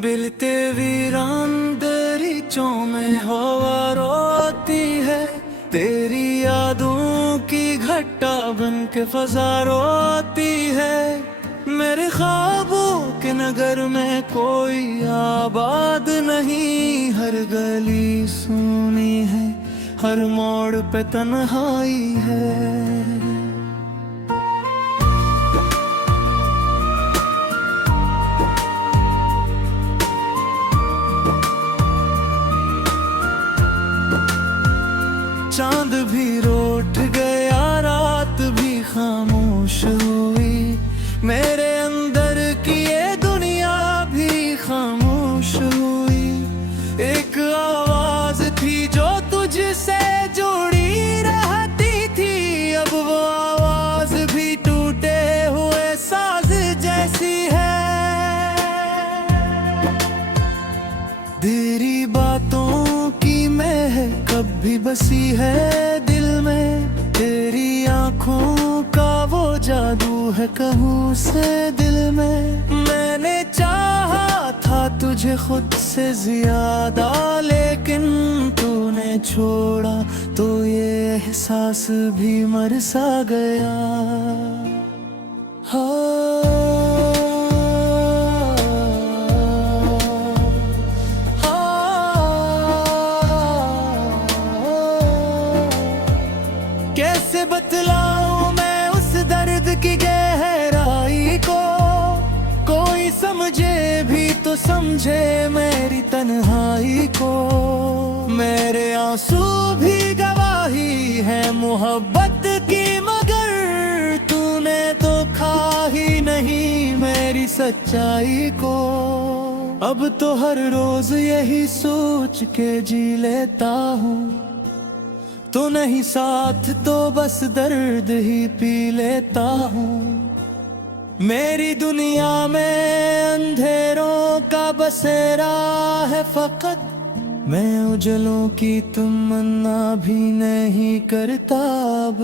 बिलते वीरान दरीचों में हवा रोती है, तेरी यादों की घटा बन के फजा रोती है। मेरे ख्वाबों के नगर में कोई आबाद नहीं, हर गली सुनी है, हर मोड़ पे तन्हाई है। चांद भी रूठ गया, रात भी खामोश हुई, मेरे अंदर की ये दुनिया भी खामोश हुई। एक आवाज थी जो तुझसे जुड़ी रहती थी, अब वो आवाज भी टूटे हुए साज जैसी है। तेरी बातों की महक कभी बसी है दिल में, तेरी आंखों का वो जादू है कहूँ से दिल में। मैंने चाहा था तुझे खुद से ज्यादा, लेकिन तूने छोड़ा तो ये एहसास भी मर सा गया। कैसे बतलाऊं मैं उस दर्द की गहराई को, कोई समझे भी तो समझे मेरी तन्हाई को। मेरे आंसू भी गवाही है मोहब्बत की, मगर तूने तो खा ही नहीं मेरी सच्चाई को। अब तो हर रोज यही सोच के जी लेता हूँ, तो नहीं साथ तो बस दर्द ही पी लेता हूँ। मेरी दुनिया में अंधेरों का बसेरा है फकत, मैं उजलों की तमन्ना भी नहीं करता अब।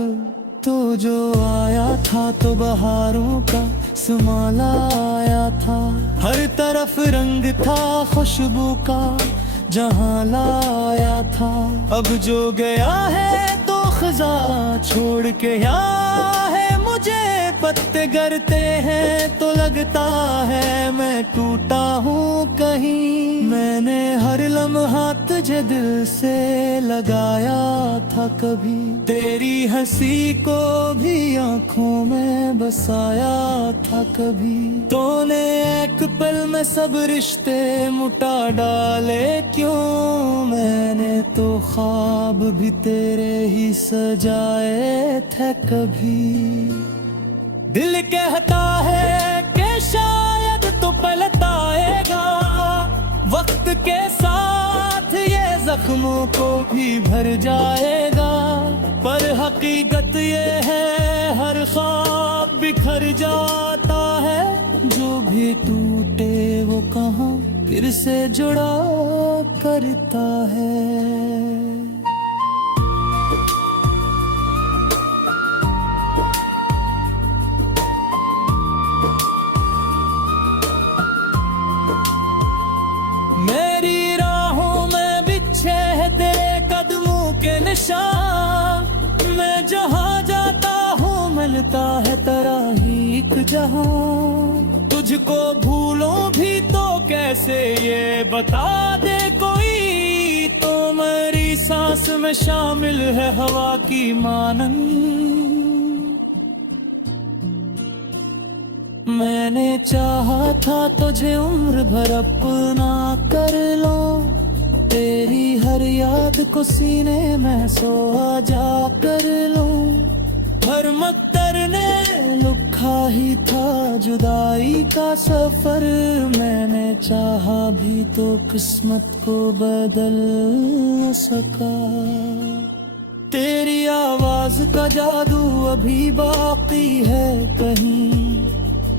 तो जो आया था तो बहारों का समाला आया था, हर तरफ रंग था खुशबू का जहाँ लाया था। अब जो गया है तो खजा छोड़ के यहाँ है, मुझे पत्ते गिरते हैं तो लगता है मैं टूटा हूँ कहीं। मैंने हर लम्हा तुझे दिल से लगाया था कभी, तेरी हंसी को भी आंखों में बसाया था कभी। तूने एक पल में सब रिश्ते मुटा डाले क्यों, मैंने तो ख्वाब भी तेरे ही सजाए थे कभी। दिल कहता है कि शायद तो पलटाएगा, वक्त के साथ ये जख्मों को भी भर जाएगा। पर हकीकत ये है हर ख्वाब बिखर जाता है, जो भी टूटे वो कहाँ फिर से जुड़ा करता है। मेरी राहों में बिछे हैं तेरे कदमों के निशान, मैं जहाँ जाता हूँ मिलता है तेरा ही एक जहां। तुझको भूलों भी तो कैसे ये बता दे कोई, तो मेरी सांस में शामिल है हवा की मानन। मैंने चाहा था तुझे उम्र भर अपना कर लो, तेरी हर याद को सीने में सोआ जा कर लो। हर मक्तर ने लिखा ही था जुदाई का सफर, मैंने चाहा भी तो किस्मत को बदल न सका। तेरी आवाज का जादू अभी बाकी है कहीं,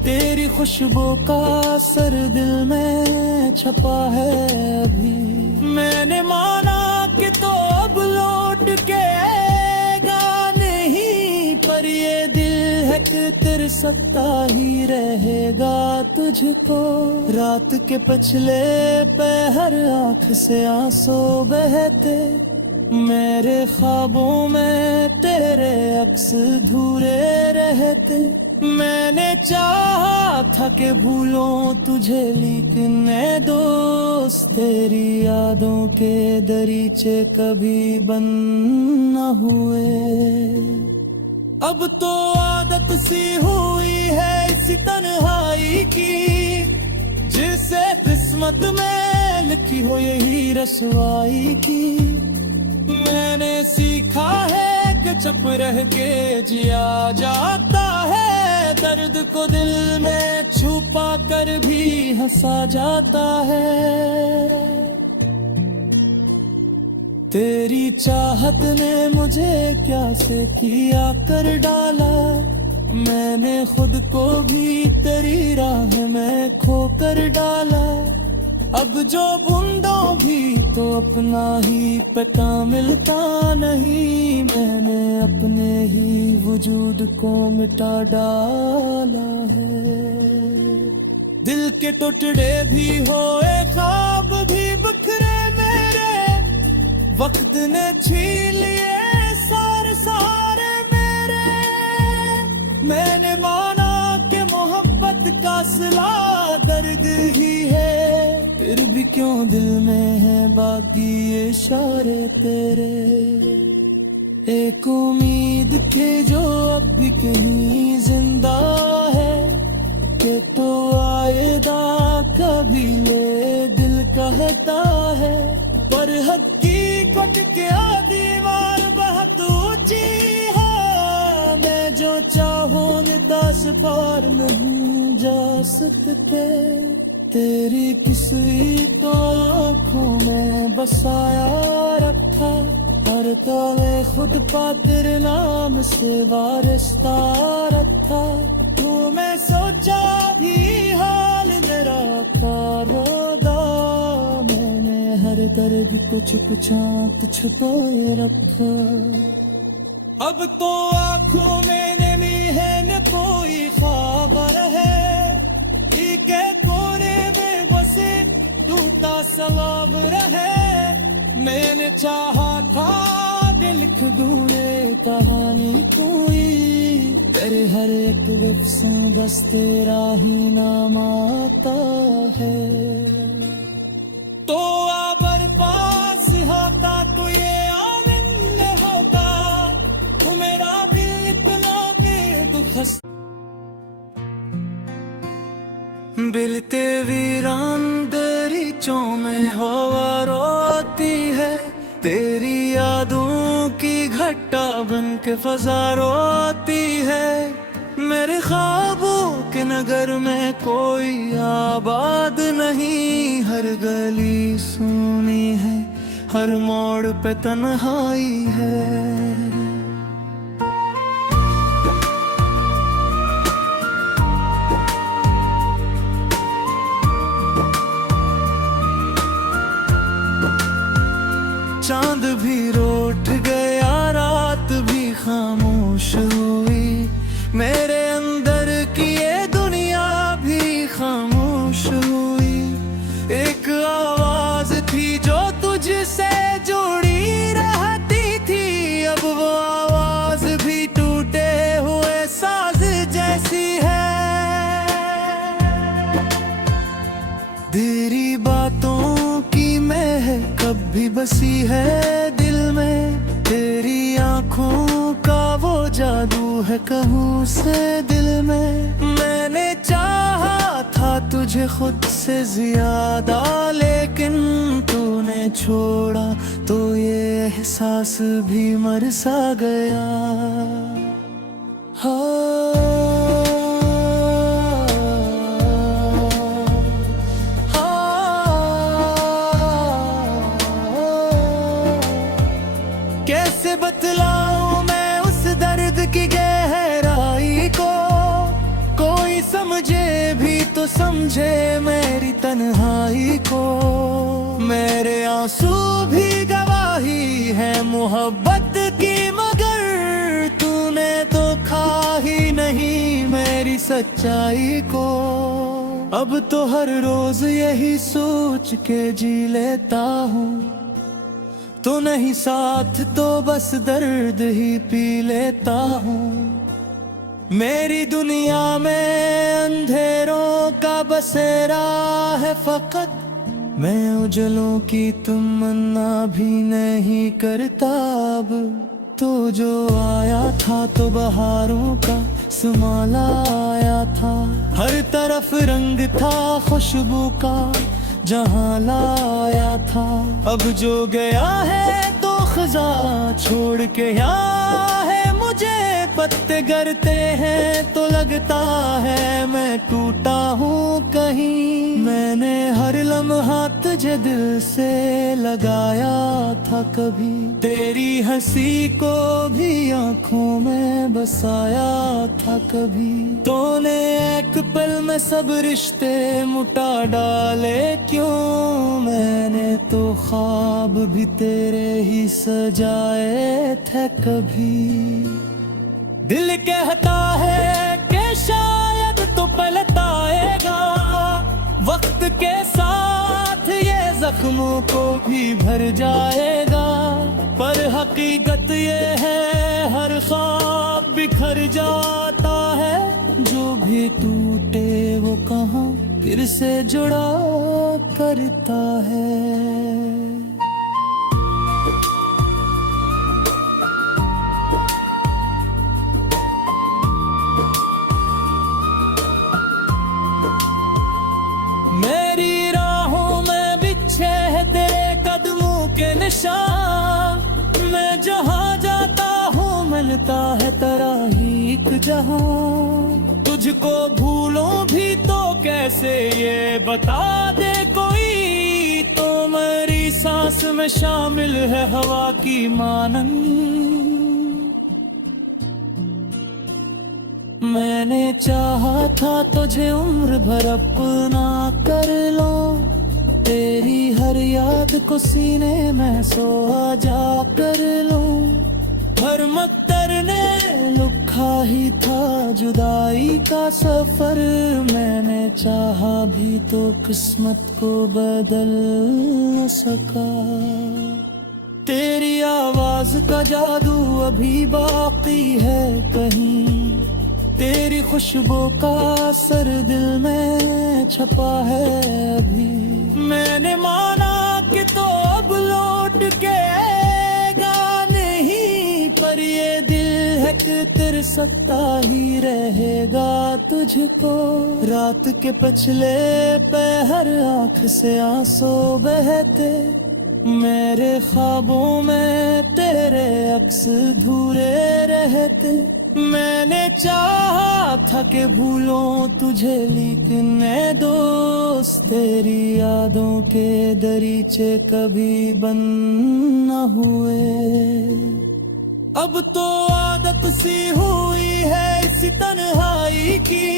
तेरी खुशबू का असर दिल में छपा है अभी। मैंने माना कि तो अब लौट के आएगा नहीं, पर ये दिल है तेरे सकता ही रहेगा तुझको। रात के पिछले पहर आँख से आंसू बहते, मेरे ख्वाबों में तेरे अक्स धूरे रहते। मैंने चाहा था कि भूलों तुझे, लेकिन ऐ दोस्त तेरी यादों के दरीचे कभी बंद न हुए। अब तो आदत सी हुई है इसी तन्हाई की, जिसे किस्मत में लिखी हो यही रसवाई की। मैंने सीखा है कि चुप रह के जिया जाता है, दर्द को दिल में छुपा कर भी हंसा जाता है। तेरी चाहत ने मुझे क्या से किया कर डाला, मैंने खुद को भी तेरी राह में खो कर डाला। अब जो बूंदों भी तो अपना ही पता मिलता नहीं, मैंने अपने ही वजूद को मिटा डाला है। दिल के टुकड़े भी होए, ख्वाब भी बिखरे मेरे, वक्त ने छीन लिए सारे सारे मेरे। मैंने माना कि मोहब्बत का सिला दर्द ही है, फिर भी क्यों दिल में है बाकी ये इशारे तेरे। एक उम्मीद थी जो अब भी कहीं जिंदा है, कि तो आएगा कभी ये दिल कहता है। पर हकीकत क्या दीवार बहुत ऊंची है, मैं जो चाहूं दस पार नहीं जा सकते। तेरी किसी तो आँखों में बसाया रखा, हर तले खुद पा तेरे नाम से वारिस्ता रखा। तू मैं सोचा भी हाल मेरा था रोदा, मैंने हर दर्द को चुप चाप छुपाए रखा। अब तो आँखों में नहीं है न कोई ख्वाब है, के कोरे में बसे टूटा सवाब रहे। मैंने चाहा था कि लिख दूं ये कहानी कोई, तेरे हर एक विफ्सों बस तेरा ही नाम आता है। तो आबर पास होता तो ये आनंद होता, तू मेरा दिल इतना के दुख बिलते वीरान दरीचों में हवा रोती है। तेरी यादों की घटा बन के फजा रोती है। मेरे ख्वाबों के नगर में कोई आबाद नहीं, हर गली सुनी है, हर मोड़ पे तन्हाई है। चांद भी रोट गया, रात भी खामोश हुई, मेरे अंदर की ये दुनिया भी खामोश हुई। एक आवाज थी जो तुझसे जुड़ी रहती थी, अब वो आवाज भी टूटे हुए साज जैसी है। तेरी बातों की महक कब भी बसी है दिल में, तेरी आंखों का वो जादू है कहूँ से दिल में। मैंने चाहा था तुझे खुद से ज्यादा, लेकिन तूने छोड़ा तो ये एहसास भी मर सा गया। कैसे बतलाऊं मैं उस दर्द की गहराई को, कोई समझे भी तो समझे मेरी तन्हाई को। मेरे आंसू भी गवाही है मोहब्बत की, मगर तूने तो खा ही नहीं मेरी सच्चाई को। अब तो हर रोज यही सोच के जी लेता हूँ, तो नहीं साथ तो बस दर्द ही पी लेता हूँ। मेरी दुनिया में अंधेरों का बसेरा है फकत, मैं उजलों की तमन्ना भी नहीं करता अब। तो जो आया था तो बहारों का समाला आया था, हर तरफ रंग था खुशबू का जहाँ लाया था। अब जो गया है तो खजा छोड़ के यहाँ है, मुझे पत्ते गिरते हैं तो लगता है मैं टूटा हूँ कहीं। मैंने हर लम्हा तुझे दिल से लगाया था कभी, तेरी हंसी को भी आंखों में बसाया था कभी। तूने एक पल में सब रिश्ते मुटा डाले क्यों, मैंने तो ख्वाब भी तेरे ही सजाए थे कभी। दिल कहता है कि शायद तो पलटाएगा, वक्त के साथ ये जख्मों को भी भर जाएगा। पर हकीकत ये है हर ख्वाब बिखर जाता है, जो भी टूटे वो कहाँ फिर से जुड़ा करता है। मेरी राहों में बिछे है तेरे कदमों के निशान, मैं जहाँ जाता हूँ मिलता है तेरा ही एक जहाँ। तुझको भूलों भी तो कैसे ये बता दे कोई, तो मेरी सांस में शामिल है हवा की मानन। मैंने चाहा था तुझे उम्र भर अपना कर लो, तेरी हर याद को सीने में सोआ जा कर लो। हर मक्तर ने लिखा ही था जुदाई का सफर, मैंने चाहा भी तो किस्मत को बदल न सका। तेरी आवाज का जादू अभी बाकी है कहीं, तेरी खुशबू का असर दिल में छपा है अभी। मैंने माना कि तो अब लौट के आएगा नहीं, पर ये दिल है कि तरसता ही रहेगा तुझको। रात के पछले पहर आँख से आंसू बहते, मेरे ख्वाबों में तेरे अक्स धूरे रहते। मैंने चाहा था कि भूलों तुझे, लेकिन ऐ दोस्त तेरी यादों के दरीचे कभी बंद न हुए। अब तो आदत सी हुई है इसी तन्हाई की,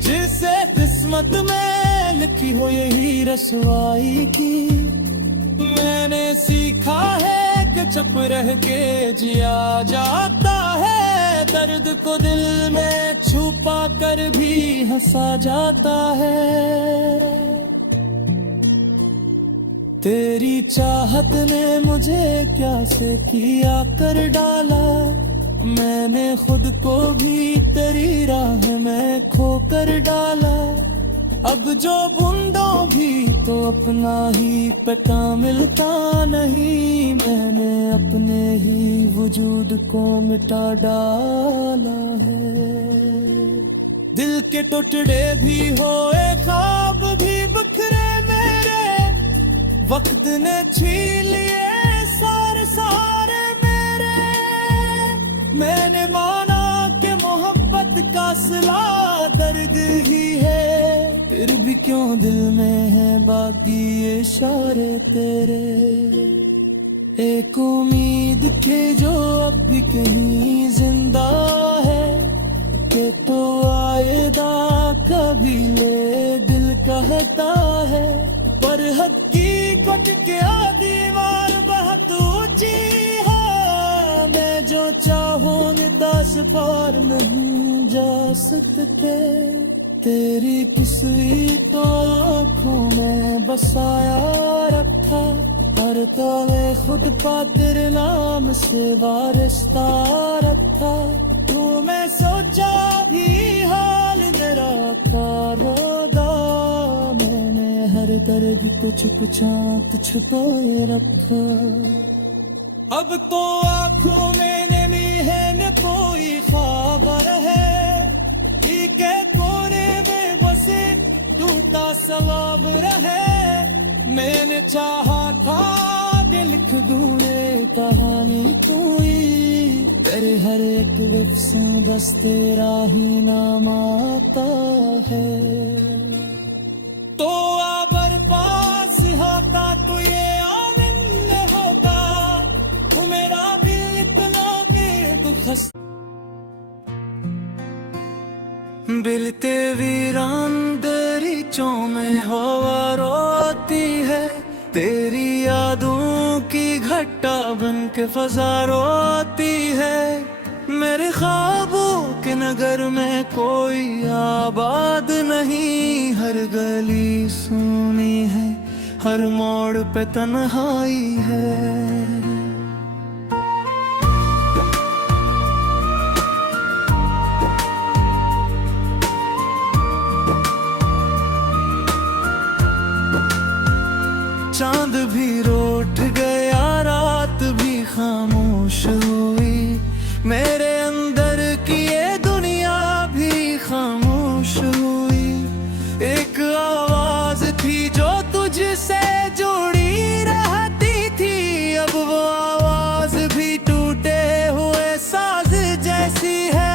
जिसे किस्मत में लिखी हो यही रसवाई की। मैंने सीखा है कि चुप रह के जिया जाता है, दर्द को दिल में छुपा कर भी हंसा जाता है। तेरी चाहत ने मुझे क्या से किया कर डाला, मैंने खुद को भी तेरी राह में खो कर डाला। अब जो ढूंढो भी तो अपना ही पता मिलता नहीं, मैंने अपने ही वजूद को मिटा डाला है। दिल के टुकड़े भी होए, ख्वाब भी बिखरे मेरे, वक्त ने छीन लिए सारे सहारे मेरे। मैंने माना कि मोहब्बत का सिला दर्द ही है, फिर भी क्यों दिल में है बाकी ये इशारे तेरे। एक उम्मीद के जो अब भी कहीं जिंदा है, कि तो आएगा कभी ले दिल कहता है। पर हकीकत क्या दीवार बहुत ऊंची है, मैं जो चाहो में 10 पार नहीं जा सकते। तेरी तस्वीर तो आँखों में बसाया रखा, हर तले खुद पा तेरे नाम से वारिस्ता रखा। तू मैं सोचा भी हाल मेरा रोदा, मैंने हर दर्द को चुप चाँत छुपाए रखा। अब तो आँखों में नमी है न कोई खबर है, ठीक है कोने में बसे टूटा सवाब रहे। मैंने चाहा था दिल लिख दूँ ये कहानी कोई, तेरे हर एक विफ्सों बस तेरा ही नाम आता है। तो आबर पास होता तो ये आनंद होता, तू मेरा दिल इतना के दुख बिलते वीरान दरीचों में हवा रोती है, तेरी यादों की घटा बन के फजा रोती है। मेरे ख्वाबों के नगर में कोई आबाद नहीं, हर गली सुनी है, हर मोड़ पे तन्हाई है। चांद भी रूठ गया, रात भी खामोश हुई, मेरे अंदर की ये दुनिया भी खामोश हुई। एक आवाज थी जो तुझसे जुड़ी रहती थी, अब वो आवाज भी टूटे हुए साज जैसी है।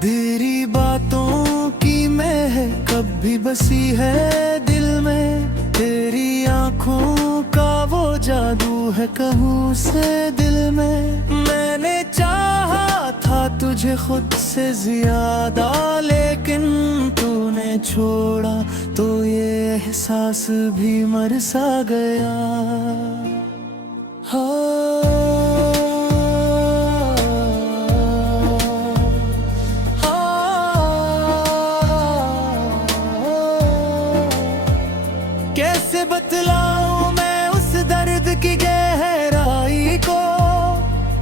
तेरी बातों की महक कभी बसी है दिल में, तेरी आँखों का वो जादू है कहूँ से दिल में। मैंने चाहा था तुझे खुद से ज्यादा, लेकिन तूने छोड़ा तो ये एहसास भी मर सा गया। कैसे बतलाऊं मैं उस दर्द की गहराई को,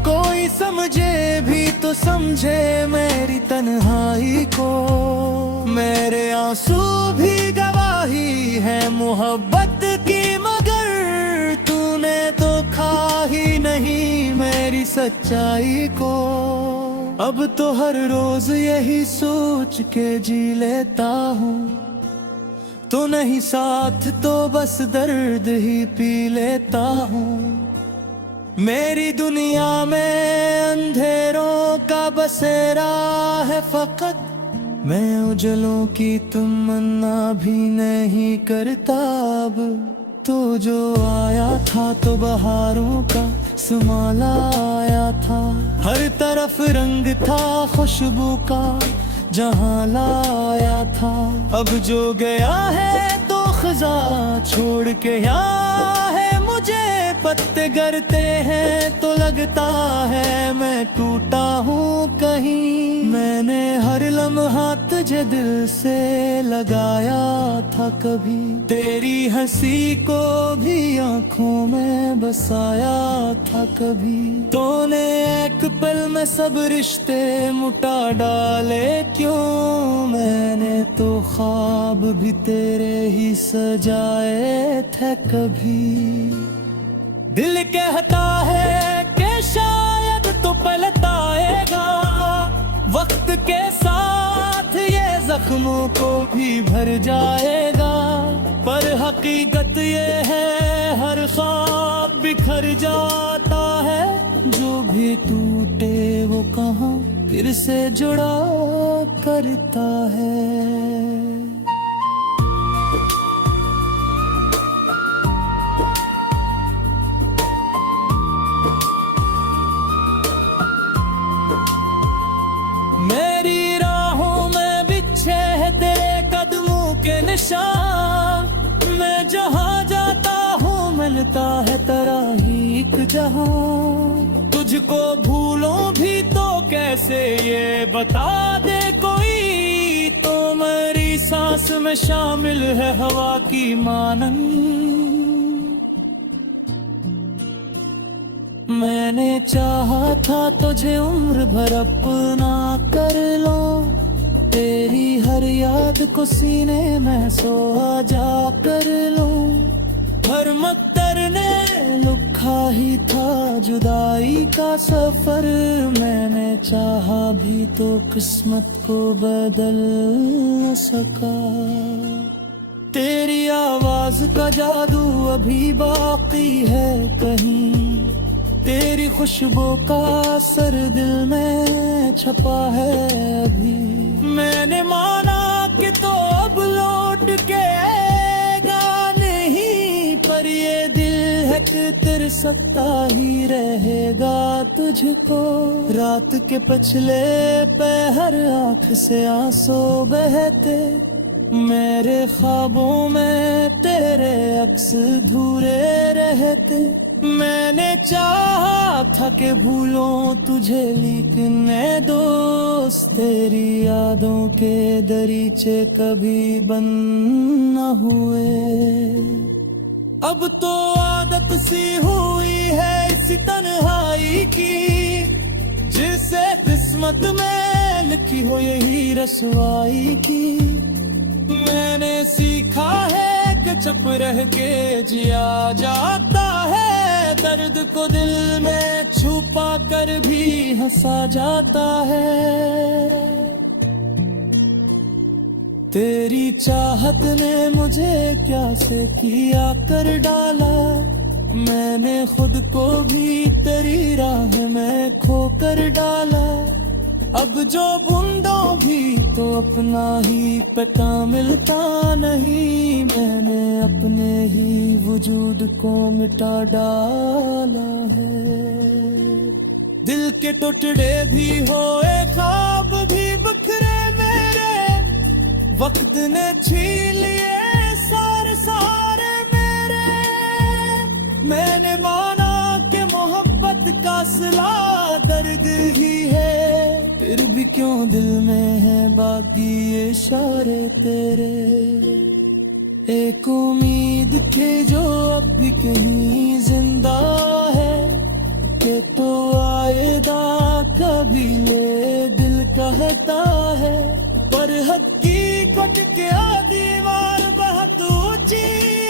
कोई समझे भी तो समझे मेरी तन्हाई को। मेरे आंसू भी गवाही है मोहब्बत की, मगर तूने तो खा ही नहीं मेरी सच्चाई को। अब तो हर रोज यही सोच के जी लेता हूँ, तो नहीं साथ तो बस दर्द ही पी लेता हूँ। मेरी दुनिया में अंधेरों का बसेरा है फकत, मैं उजलों की तमन्ना भी नहीं करता अब। तो जो आया था तो बहारों का समाला आया था, हर तरफ रंग था खुशबू का जहाँ लाया था। अब जो गया है तो खजा छोड़ के यहाँ है, मुझे पत्ते गिरते हैं तो लगता है मैं टूटा हूँ कहीं। मैंने हर लम्हा तुझे दिल से लगाया था कभी, तेरी हंसी को भी आँखों में बसाया था कभी। तूने एक पल में सब रिश्ते मुटा डाले क्यों, मैंने तो ख्वाब भी तेरे ही सजाए थे कभी। दिल कहता है कि शायद तो पलटाएगा, वक्त के साथ ये जख्मों को भी भर जाएगा। पर हकीकत ये है हर ख्वाब बिखर जाता है, जो भी टूटे वो कहाँ फिर से जुड़ा करता है। मेरी राहों में बिछे है तेरे कदमों के निशान, मैं जहाँ जाता हूँ मिल मिलता है तराहीक जहां। तुझको भूलो भी तो कैसे ये बता दे कोई, तो मेरी सांस में शामिल है हवा की मानन। मैंने चाहा था तुझे उम्र भर अपना कर लो, तेरी हर याद को सीने में सोआ जा कर लो। हर मक्तर ने लिखा ही था जुदाई का सफर, मैंने चाहा भी तो किस्मत को बदल न सका। तेरी आवाज का जादू अभी बाकी है कहीं, तेरी खुशबू का असर दिल में छपा है अभी। मैंने माना कि तो अब लौट के आएगा नहीं, पर ये दिल है कि तेरे सकता ही रहेगा तुझको। रात के पछले पहर आँख से आंसू बहते, मेरे ख्वाबों में तेरे अक्स धूरे रहते। मैंने चाहा था कि भूलों तुझे, लेकिन ऐ दोस्त तेरी यादों के दरीचे कभी बंद न हुए। अब तो आदत सी हुई है इसी तन्हाई की, जिसे किस्मत में लिखी हो यही रसवाई की। मैंने सीखा है कि चुप रह के जिया जाता है, दर्द को दिल में छुपा कर भी हंसा जाता है। तेरी चाहत ने मुझे क्या से किया कर डाला, मैंने खुद को भी तेरी राह में खो कर डाला। अब जो बूंदों भी तो अपना ही पता मिलता नहीं, मैंने अपने ही वजूद को मिटा डाला है। दिल के टुकड़े भी होए, ख्वाब भी बिखरे मेरे, वक्त ने छीन लिए सारे सारे मेरे। मैंने माना कि मोहब्बत का सिला दर्द ही है, फिर भी क्यों दिल में है बाकी ये इशारे तेरे। एक उम्मीद थी जो अब भी कहीं जिंदा है, कि तो आएदा कभी ले दिल कहता है। पर हकीकत क्या दीवार बहुत ऊंची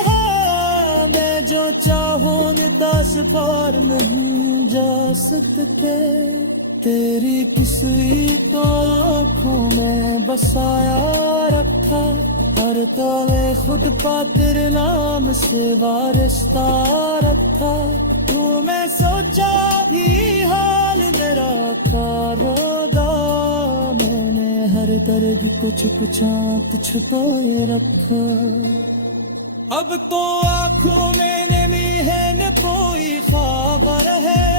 है, मैं जो चाहूं दस पार नहीं जा सकते। तेरी किसी तो आँखों में बसाया रखा, हर तले खुद पा तेरे नाम से वारिस्ता रखा। तू मैं सोचा भी हाल मेरा रोगा, मैंने हर दर्द कुछ कुछ तुझ छुपाए रखा। अब तो आँखों में नमी है न कोई खबर है,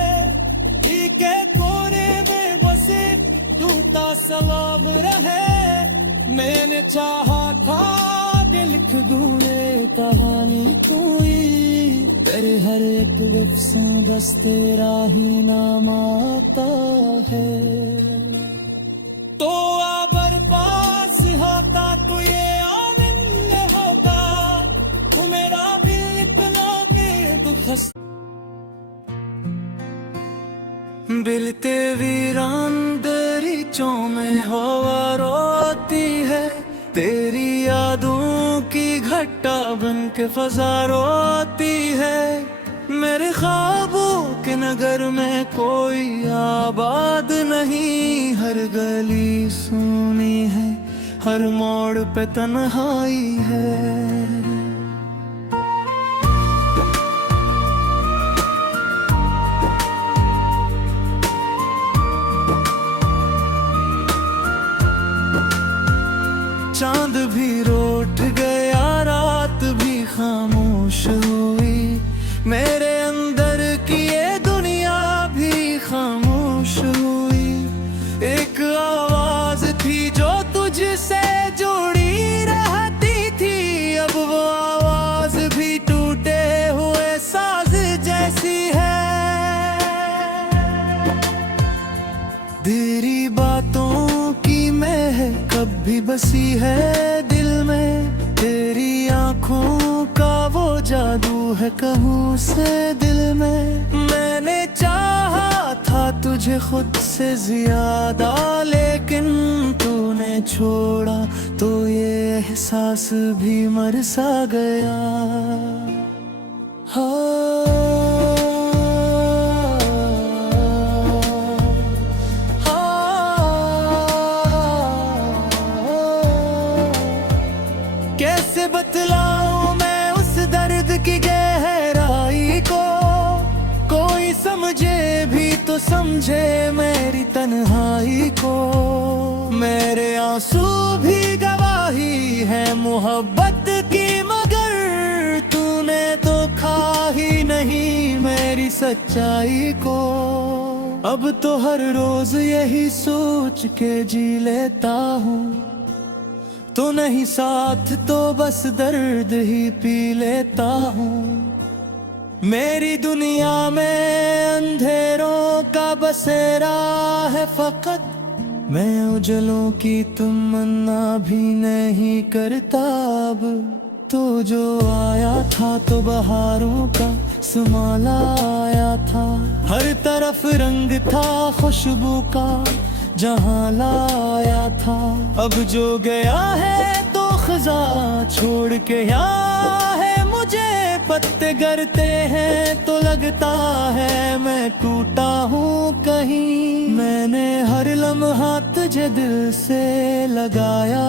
ठीक है कोने में बसे टूटा सवाब रहे। मैंने चाहा था कि लिख दूं ये कहानी कोई, तेरे हर एक विफ्सों बस तेरा ही नाम आता है। तो आबर पास होता तो ये आनंद होता, तू मेरा दिल इतना बेबस। बिलते वीरान दरीचों में हवा रोती है, तेरी यादों की घटा बन के फजा रोती है। मेरे ख्वाबों के नगर में कोई आबाद नहीं, हर गली सुनी है, हर मोड़ पे तन्हाई है। चांद भी रोट गया, रात भी खामोश हुई, मेरे अंदर की ये दुनिया भी खामोश हुई। एक आवाज थी जो तुझसे जुड़ी रहती थी, अब वो आवाज भी टूटे हुए सा कब भी बसी है दिल में। तेरी आंखों का वो जादू है कहूँ से दिल में। मैंने चाहा था तुझे खुद से ज्यादा, लेकिन तूने छोड़ा तो ये एहसास भी मर सा गया। कैसे बतलाऊं मैं उस दर्द की गहराई को, कोई समझे भी तो समझे मेरी तन्हाई को। मेरे आंसू भी गवाही है मोहब्बत की, मगर तूने तो खा ही नहीं मेरी सच्चाई को। अब तो हर रोज यही सोच के जी लेता हूँ, तो नहीं साथ तो बस दर्द ही पी लेता हूँ। मेरी दुनिया में अंधेरों का बसेरा है फकत, मैं उजलों की तमन्ना भी नहीं करता अब। तो जो आया था तो बहारों का समाला आया था, हर तरफ रंग था खुशबू का जहाँ लाया था। अब जो गया है तो खजा छोड़ के यहाँ है, मुझे पत्ते गिरते हैं तो लगता है मैं टूटा हूँ कहीं। मैंने हर लम्हा तुझे दिल से लगाया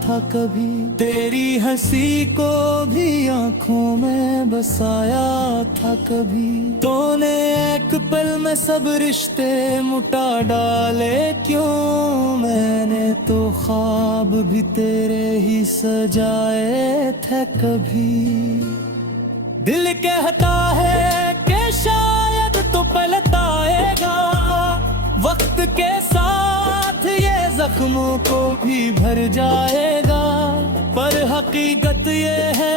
था कभी, तेरी हंसी को भी आंखों में बसाया था कभी। तूने एक पल में सब रिश्ते मुटा डाले क्यों, मैंने तो ख्वाब भी तेरे ही सजाए थे कभी। दिल कहता है कि शायद तो पलटाएगा, वक्त के साथ ये जख्मों को भी भर जाएगा। पर हकीकत ये है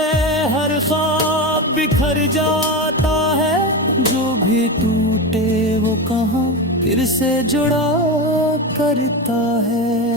हर ख्वाब बिखर जाता है, जो भी टूटे वो कहाँ फिर से जुड़ा करता है।